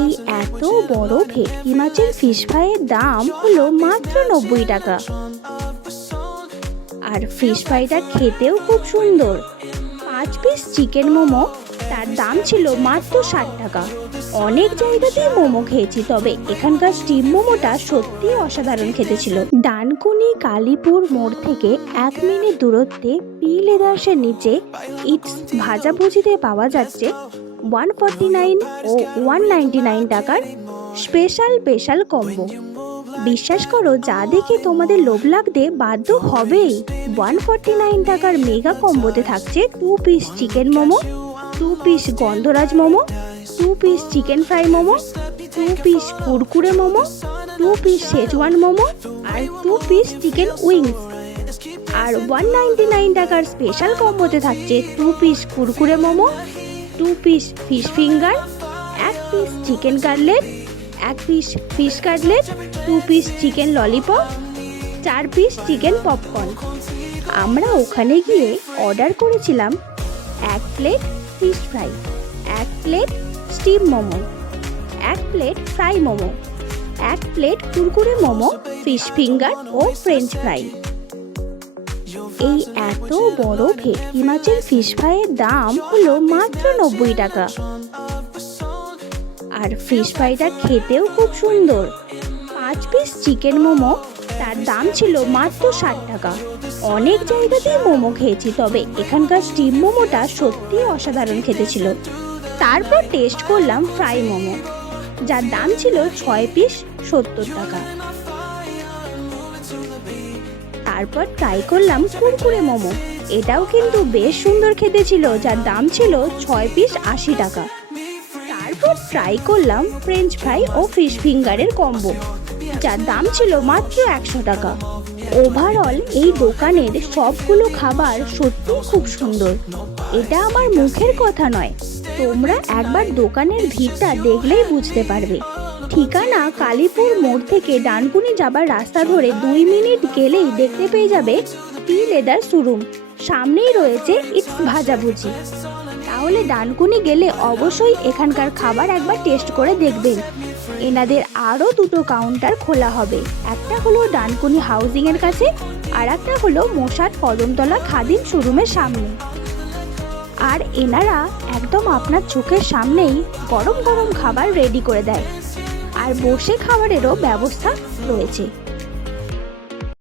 এই এত বড় ভেটকি মাছের ফিশ ফ্রাইয়ের দাম হলো মাত্র 90 টাকা। আর ফিশ ফ্রাইটা খেতেও খুব সুন্দর। 5 পিস চিকেন মোমো, তার দাম ছিল মাত্র 60 টাকা। অনেক জায়গাতেই মোমো খেয়েছি, তবে এখানকার স্টিম মোমোটা সত্যি অসাধারণ খেতে ছিল। ডানকুনি কালীপুর মোড় থেকে 1 মিনিট দূরত্বে পি লেদার্সের নিচে ইটস ভাজাভুজিতে পাওয়া যাচ্ছে 149 ও 199 টাকার স্পেশাল কম্বো। বিশ্বাস করো, যা দেখে তোমাদের লোভ লাগতে বাধ্য হবেই। 149 টাকার মেগা কম্বোতে থাকছে 2 piece chicken momo, 2 piece Gondhoraj momo, 2 piece chicken fry momo, 2 piece kurkure momo, 2 piece Schezwan momo আর 2 পিস চিকেন উইংস। আর 199 টাকার স্পেশাল কম্বোতে থাকছে 2 piece kurkure momo, 2 piece fish finger, 1 piece chicken cutlet, 1 piece fish cutlet, 2 piece chicken lollipop, 4 piece chicken popcorn. আমরা ওখানে গিয়ে অর্ডার করেছিলাম 1 plate fish fry, 1 plate steam momo, 1 plate fry momo, 1 plate kurkure momo, fish finger ও French fry. এই এত বড় ভেটকি মাছের ফিশ ফ্রাইয়ের দাম হলো মাত্র 90 টাকা। আর ফিশ ফ্রাইটা খেতেও খুব সুন্দর। 5 পিস চিকেন মোমো, তার দাম ছিল মাত্র 60 টাকা। অনেক জায়গাতেই মোমো খেয়েছি, তবে এখানকার স্টিম মোমোটা সত্যি অসাধারণ খেতে ছিল। তারপর টেস্ট করলাম ফ্রাই মোমো, যার দাম ছিল 6 পিস 70 টাকা। তারপর ট্রাই করলাম কুরকুরে মোমো, এটাও কিন্তু বেশ সুন্দর খেতে ছিল, যার দাম ছিল 6 পিস 80 টাকা। তারপর ট্রাই করলাম ফ্রেঞ্চ ফ্রাই ও ফিশ ফিঙ্গারের কম্বো, যার দাম ছিল মাত্র 100 টাকা। ওভারঅল এই দোকানের সবগুলো খাবার সত্যি খুব সুন্দর। এটা আমার মুখের কথা নয়, তোমরা একবার দোকানের ভিড়টা দেখলেই বুঝতে পারবে। ঠিকানা কালীপুর মোড় থেকে ডানকুনি যাবার রাস্তা ধরে 2 মিনিট গেলেই দেখতে পেয়ে যাবে পি লেদার শোরুম। সামনেই রয়েছে ইটস ভাজাভুজি। তাহলে ডানকুনি গেলে অবশ্যই এখানকার খাবার একবার টেস্ট করে দেখবেন। এনাদের আরও 2টো কাউন্টার খোলা হবে, একটা হলো ডানকুনি হাউজিংয়ের কাছে আর একটা হলো মশাট কদমতলা খাদিম শোরুমের সামনে। আর এনারা একদম আপনার চোখের সামনেই গরম গরম খাবার রেডি করে দেয়, আর বসে খাবারেরও ব্যবস্থা রয়েছে।